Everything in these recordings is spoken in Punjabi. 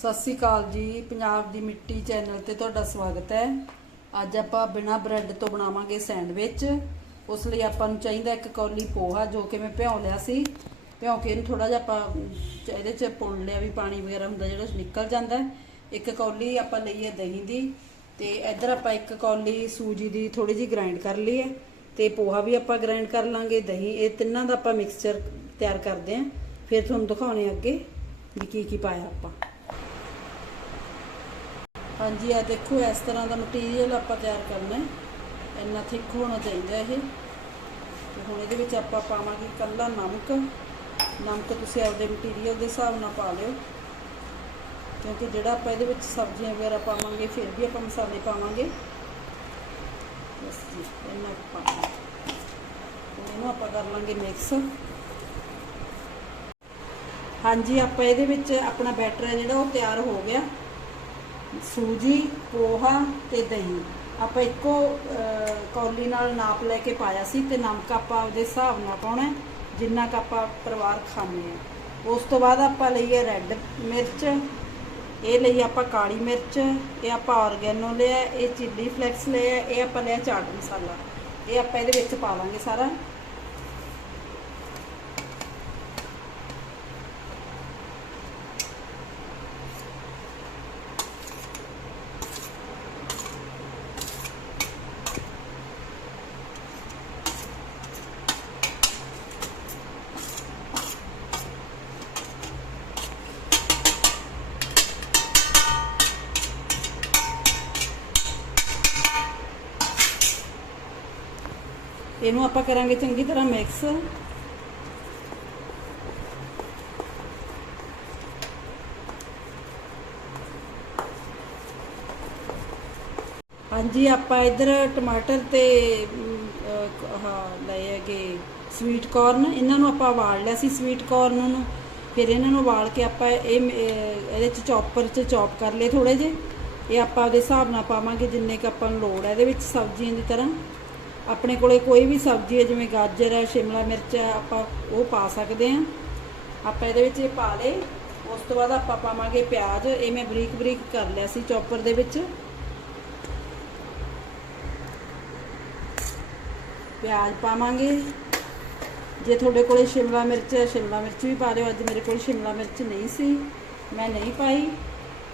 ਸਤਿ ਸ੍ਰੀ ਅਕਾਲ ਜੀ, ਪੰਜਾਬ ਦੀ ਮਿੱਟੀ ਚੈਨਲ ਤੇ ਤੁਹਾਡਾ ਸਵਾਗਤ ਹੈ। ਅੱਜ ਆਪਾਂ ਬਿਨਾ ਬ੍ਰੈਡ ਤੋਂ ਬਣਾਵਾਂਗੇ ਸੈਂਡਵਿਚ। ਉਸ ਲਈ ਆਪਾਂ ਨੂੰ ਚਾਹੀਦਾ ਇੱਕ ਕੌਲੀ ਪੋਹਾ, ਜੋ ਕਿ ਮੈਂ ਭਿਉਂ ਲਿਆ ਸੀ। ਭਿਉਂ ਕੇ ਇਹਨੂੰ ਥੋੜਾ ਜਿਹਾ ਆਪਾਂ ਇਹਦੇ ਚ ਪੁਣ ਲਿਆ ਵੀ ਪਾਣੀ ਵਗੈਰਾ ਹੁੰਦਾ ਜਿਹੜਾ ਨਿਕਲ ਜਾਂਦਾ ਇੱਕ ਕੌਲੀ ਆਪਾਂ ਲਈ ਹੈ ਦਹੀਂ ਦੀ ਤੇ ਇੱਧਰ ਆਪਾਂ ਇੱਕ ਕੌਲੀ ਸੂਜੀ ਦੀ ਥੋੜੀ ਜਿਹੀ ਗ੍ਰਾਈਂਡ ਕਰ ਲਈ ਹੈ। ਤੇ ਪੋਹਾ ਵੀ ਆਪਾਂ ਗ੍ਰਾਈਂਡ ਕਰ ਲਾਂਗੇ, ਦਹੀਂ, ਇਹ ਤਿੰਨਾਂ ਦਾ ਆਪਾਂ ਮਿਕਸਚਰ ਤਿਆਰ ਕਰਦੇ ਆਂ ਫਿਰ ਤੁਹਾਨੂੰ ਦਿਖਾਉਣੇ ਅੱਗੇ ਵੀ ਕੀ ਕੀ ਪਾਇਆ ਆਪਾਂ। ਹਾਂਜੀ ਆ ਦੇਖੋ, ਇਸ ਤਰ੍ਹਾਂ ਦਾ ਮਟੀਰੀਅਲ ਆਪਾਂ ਤਿਆਰ ਕਰਨਾ ਹੈ। ਇੰਨਾ ਥਿੱਕ ਹੋਣਾ ਚਾਹੀਦਾ ਇਹ। ਤੇ ਹੁਣ ਇਹਦੇ ਵਿੱਚ ਆਪਾਂ ਪਾਵਾਂਗੇ ਕੱਲਾ ਨਮਕ। ਨਮਕ ਤੁਸੀਂ ਆਪਦੇ ਮਟੀਰੀਅਲ ਦੇ ਹਿਸਾਬ ਨਾਲ ਪਾ ਲਿਓ। ਕਿਉਂਕਿ ਜਿਹੜਾ ਆਪਾਂ ਇਹਦੇ ਵਿੱਚ ਸਬਜ਼ੀਆਂ ਵਗੈਰਾ ਪਾਵਾਂਗੇ, ਫਿਰ ਵੀ ਆਪਾਂ ਮਸਾਲੇ ਪਾਵਾਂਗੇ। ਬਸ ਜੀ, ਇੰਨਾ ਪਾਵਾਂਗੇ ਇਹਨੂੰ ਆਪਾਂ ਕਰ ਲਾਂਗੇ ਮਿਕਸ ਹਾਂਜੀ, ਆਪਾਂ ਇਹਦੇ ਵਿੱਚ ਆਪਣਾ ਬੈਟਰ ਹੈ ਜਿਹੜਾ, ਉਹ ਤਿਆਰ ਹੋ ਗਿਆ। ਸੂਜੀ, ਪੋਹਾ ਤੇ ਦਹੀਂ। ਆਪਾਂ ਇੱਕੋ ਕੌਲੀ ਨਾਲ ਨਾਪ ਲੈ ਕੇ ਪਾਇਆ ਸੀ ਤੇ ਨਮਕ ਆਪਾਂ ਉਹਦੇ ਹਿਸਾਬ ਨਾਲ ਪਾਉਣਾ ਜਿੰਨਾ ਕ ਆਪਾਂ ਪਰਿਵਾਰ ਖਾਂਦੇ ਆ ਉਸ ਤੋਂ ਬਾਅਦ ਆਪਾਂ ਲਈਏ ਰੈੱਡ ਮਿਰਚ। ਇਹ ਲਈ ਆਪਾਂ ਕਾਲੀ ਮਿਰਚ, ਇਹ ਆਪਾਂ ਆਰਗੈਨੋ ਲਿਆ, ਇਹ ਚਿੱਲੀ ਫਲੈਕਸ ਲਿਆ, ਇਹ ਆਪਾਂ ਲਿਆ ਚਾਟ ਮਸਾਲਾ। ਇਹ ਆਪਾਂ ਇਹਦੇ ਵਿੱਚ ਪਾ ਲਾਂਗੇ ਸਾਰਾ। ਇਹਨੂੰ ਆਪਾਂ ਕਰਾਂਗੇ ਚੰਗੀ ਤਰ੍ਹਾਂ ਮਿਕਸ ਹਾਂਜੀ ਆਪਾਂ ਇੱਧਰ ਟਮਾਟਰ ਤੇ ਅਮ, ਲਏ ਹੈਗੇ ਸਵੀਟ ਕਾਰਨ ਇਹਨਾਂ ਨੂੰ ਆਪਾਂ ਉਬਾਲ ਲਿਆ ਸੀ ਸਵੀਟ ਕਾਰਨ ਨੂੰ। ਫਿਰ ਇਹਨਾਂ ਨੂੰ ਉਬਾਲ ਕੇ ਆਪਾਂ ਇਹ ਇਹਦੇ ਚ ਚੌਪਰ ਚ ਚੌਪ ਕਰ ਲਏ ਥੋੜੇ ਜਿਹੇ। ਇਹ ਆਪਾਂ ਉਹਦੇ ਹਿਸਾਬ ਨਾਲ ਪਾਵਾਂਗੇ ਜਿੰਨੇ ਕ ਆਪਾਂ ਨੂੰ ਲੋੜ ਹੈ ਇਹਦੇ ਵਿੱਚ ਸਬਜ਼ੀਆਂ ਦੀ ਤਰ੍ਹਾਂ। ਆਪਣੇ ਕੋਲੇ ਕੋਈ ਵੀ ਸਬਜ਼ੀ ਹੈ, ਜਿਵੇਂ ਗਾਜਰ ਹੈ, ਸ਼ਿਮਲਾ ਮਿਰਚ ਹੈ, ਆਪਾਂ ਉਹ ਪਾ ਸਕਦੇ ਹਾਂ। ਆਪਾਂ ਇਹਦੇ ਵਿੱਚ ਇਹ ਪਾ ਲਏ। ਉਸ ਤੋਂ ਬਾਅਦ ਆਪਾਂ ਪਾਵਾਂਗੇ ਪਿਆਜ਼। ਇਹ ਮੈਂ ਬਰੀਕ ਬਰੀਕ ਕਰ ਲਿਆ ਸੀ ਚੌਪਰ ਦੇ ਵਿੱਚ। ਪਿਆਜ਼ ਪਾਵਾਂਗੇ। ਜੇ ਤੁਹਾਡੇ ਕੋਲੇ ਸ਼ਿਮਲਾ ਮਿਰਚ ਹੈ, ਸ਼ਿਮਲਾ ਮਿਰਚ ਵੀ ਪਾ ਲਿਓ। ਅੱਜ ਮੇਰੇ ਕੋਲ ਸ਼ਿਮਲਾ ਮਿਰਚ ਨਹੀਂ ਸੀ। ਮੈਂ ਨਹੀਂ ਪਾਈ।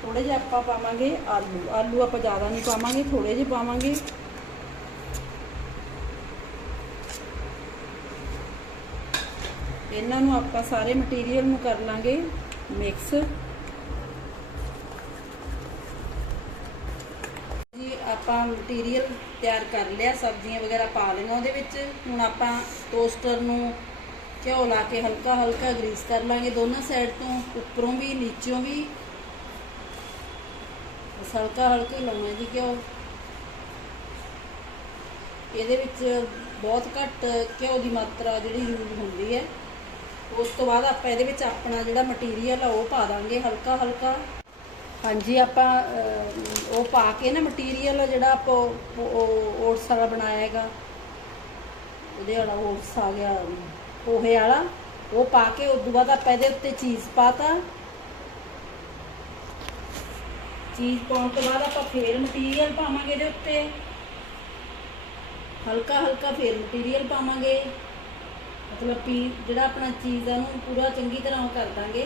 ਥੋੜੇ ਜਿਹਾ ਆਪਾਂ ਪਾਵਾਂਗੇ ਆਲੂ। ਆਲੂ ਆਪਾਂ ਜ਼ਿਆਦਾ ਨਹੀਂ ਪਾਵਾਂਗੇ ਥੋੜੇ ਜਿਹੇ ਪਾਵਾਂਗੇ। ਇਹਨਾਂ ਨੂੰ ਆਪਾਂ ਸਾਰੇ ਮਟੀਰੀਅਲ ਨੂੰ ਕਰ ਲਾਂਗੇ ਮਿਕਸ ਜੀ, ਆਪਾਂ ਮਟੀਰੀਅਲ ਤਿਆਰ ਕਰ ਲਿਆ, ਸਬਜ਼ੀਆਂ ਵਗੈਰਾ ਪਾ ਲਈਆਂ ਉਹਦੇ ਵਿੱਚ। ਹੁਣ ਆਪਾਂ ਟੋਸਟਰ ਨੂੰ ਘਿਓ ਲਾ ਕੇ ਹਲਕਾ ਹਲਕਾ ਗਰੀਸ ਕਰ ਲਾਂਗੇ ਦੋਨਾਂ ਸਾਈਡ ਤੋਂ, ਉੱਪਰੋਂ ਵੀ, ਨੀਚੋਂ ਵੀ। ਹਲਕਾ ਹਲਕਾ ਲਾਉਣਾ ਜੀ ਘਿਓ। ਇਹਦੇ ਵਿੱਚ ਬਹੁਤ ਘੱਟ ਘਿਓ ਦੀ ਮਾਤਰਾ ਜਿਹੜੀ ਯੂਜ਼ ਹੁੰਦੀ ਹੈ। ਉਸ ਤੋਂ ਬਾਅਦ ਆਪਾਂ ਇਹਦੇ ਵਿੱਚ ਆਪਣਾ ਜਿਹੜਾ ਮਟੀਰੀਅਲ ਆ, ਉਹ ਪਾ ਦਾਂਗੇ ਹਲਕਾ ਹਲਕਾ। ਹਾਂਜੀ, ਆਪਾਂ ਉਹ ਪਾ ਕੇ ਨਾ ਮਟੀਰੀਅਲ ਜਿਹੜਾ ਆਪਾਂ ਓਟਸ ਵਾਲਾ ਬਣਾਇਆ ਹੈਗਾ। ਉਹਦੇ ਵਾਲਾ ਓਟਸ ਆ ਗਿਆ, ਪੋਹੇ ਵਾਲਾ। ਉਹ ਪਾ ਕੇ ਉਸ ਤੋਂ ਬਾਅਦ ਆਪਾਂ ਇਹਦੇ ਉੱਤੇ ਚੀਜ਼ ਪਾਤਾ ਚੀਜ਼ ਪਾਉਣ ਤੋਂ ਬਾਅਦ ਆਪਾਂ ਫੇਰ ਮਟੀਰੀਅਲ ਪਾਵਾਂਗੇ ਇਹਦੇ ਉੱਤੇ। ਹਲਕਾ ਹਲਕਾ ਫੇਰ ਮਟੀਰੀਅਲ ਪਾਵਾਂਗੇ। ਮਤਲਬ ਪੀ ਜਿਹੜਾ ਆਪਣਾ ਚੀਜ਼ ਆ ਉਹਨੂੰ ਪੂਰਾ ਚੰਗੀ ਤਰ੍ਹਾਂ ਉਹ ਕਰ ਦਾਂਗੇ।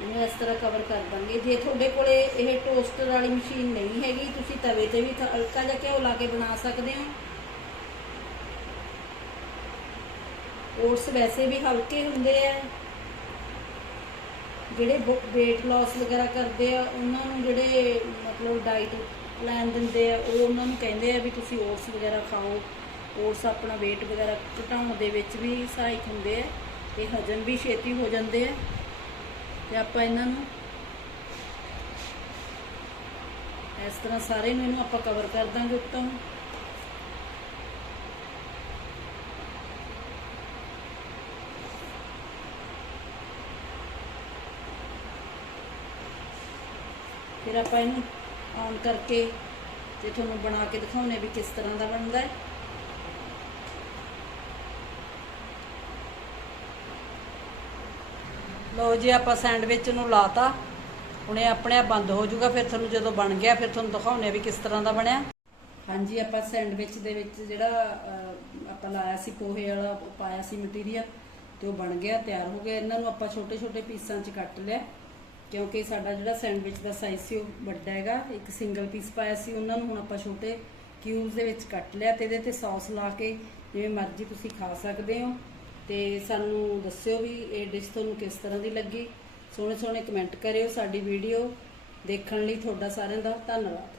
ਇਹਨੂੰ ਇਸ ਤਰ੍ਹਾਂ ਕਵਰ ਕਰ ਦਾਂਗੇ। ਜੇ ਤੁਹਾਡੇ ਕੋਲੇ ਇਹ ਟੋਸਟਰ ਵਾਲੀ ਮਸ਼ੀਨ ਨਹੀਂ ਹੈਗੀ, ਤੁਸੀਂ ਤਵੇ ਤੇ ਵੀ ਹਲਕਾ ਜਿਹਾ ਘਿਓ ਲਾ ਕੇ ਬਣਾ ਸਕਦੇ ਹੋ। ਓਟਸ ਵੈਸੇ ਵੀ ਹਲਕੇ ਹੁੰਦੇ ਆ। ਜਿਹੜੇ weight loss ਵਗੈਰਾ ਕਰਦੇ ਆ, ਉਹਨਾਂ ਨੂੰ ਜਿਹੜੇ ਮਤਲਬ ਡਾਈਟ ਪਲਾਨ ਦਿੰਦੇ ਆ, ਉਹ ਉਹਨਾਂ ਨੂੰ ਕਹਿੰਦੇ ਆ ਵੀ ਤੁਸੀਂ ਓਟਸ ਵਗੈਰਾ ਖਾਓ, ਓਟਸ ਆਪਣਾ weight ਵਗੈਰਾ ਘਟਾਉਣ ਦੇ ਵਿੱਚ ਵੀ ਸਹਾਇਕ ਹੁੰਦੇ ਆ, ਤੇ ਹਜਮ ਵੀ ਛੇਤੀ ਹੋ ਜਾਂਦੇ ਆ, ਤੇ ਆਪਾਂ ਇਹਨਾਂ ਨੂੰ ਇਸ ਤਰ੍ਹਾਂ ਸਾਰੇ ਨੂੰ ਇਹਨੂੰ ਆਪਾਂ ਕਵਰ ਕਰ ਦਾਂਗੇ ਉੱਤੋਂ। ਫਿਰ ਆਪਾਂ ਇਹਨੂੰ ਔਨ ਕਰਕੇ ਤੇ ਤੁਹਾਨੂੰ ਬਣਾ ਕੇ ਦਿਖਾਉਨੇ ਵੀ ਕਿਸ ਤਰ੍ਹਾਂ ਦਾ ਬਣਦਾ ਹੈ। ਲਓ ਜੀ, ਆਪਾਂ ਸੈਂਡਵਿਚ ਨੂੰ ਲਾਤਾ। ਹੁਣੇ ਆਪਣੇ ਆ ਬੰਦ ਹੋ ਜਾਊਗਾ, ਫਿਰ ਤੁਹਾਨੂੰ ਜਦੋਂ ਬਣ ਗਿਆ, ਫਿਰ ਤੁਹਾਨੂੰ ਦਿਖਾਉਣੇ ਵੀ ਕਿਸ ਤਰ੍ਹਾਂ ਦਾ ਬਣਿਆ। ਹਾਂਜੀ, ਆਪਾਂ ਸੈਂਡਵਿਚ ਦੇ ਵਿੱਚ ਜਿਹੜਾ ਆਪਾਂ ਲਾਇਆ ਸੀ ਪੋਹੇ ਵਾਲਾ ਪਾਇਆ ਸੀ ਮਟੀਰੀਅਲ, ਤੇ ਉਹ ਬਣ ਗਿਆ, ਤਿਆਰ ਹੋ ਗਿਆ। ਇਹਨਾਂ ਨੂੰ ਆਪਾਂ ਛੋਟੇ ਛੋਟੇ ਪੀਸਾਂ 'ਚ ਕੱਟ ਲਿਆ। ਕਿਉਂਕਿ ਸਾਡਾ ਜਿਹੜਾ ਸੈਂਡਵਿਚ ਦਾ ਸਾਈਜ਼ ਸੀ ਉਹ ਵੱਡਾ ਹੈਗਾ, ਇੱਕ ਸਿੰਗਲ ਪੀਸ ਪਾਇਆ ਸੀ, ਉਹਨਾਂ ਨੂੰ ਹੁਣ ਆਪਾਂ ਛੋਟੇ ਕਿਊਬਸ ਦੇ ਵਿੱਚ ਕੱਟ ਲਿਆ ਤੇ ਇਹਦੇ ਤੇ ਸੌਸ ਲਾ ਕੇ ਜਿਵੇਂ ਮਰਜ਼ੀ ਤੁਸੀਂ ਖਾ ਸਕਦੇ ਹੋ। ਤੇ ਸਾਨੂੰ ਦੱਸਿਓ ਵੀ ਇਹ ਡਿਸ਼ ਤੁਹਾਨੂੰ ਕਿਸ ਤਰ੍ਹਾਂ ਦੀ ਲੱਗੀ। ਸੋਹਣੇ ਸੋਹਣੇ ਕਮੈਂਟ ਕਰਿਓ ਸਾਡੀ ਵੀਡੀਓ ਦੇਖਣ ਲਈ ਤੁਹਾਡਾ ਸਾਰਿਆਂ ਦਾ ਧੰਨਵਾਦ।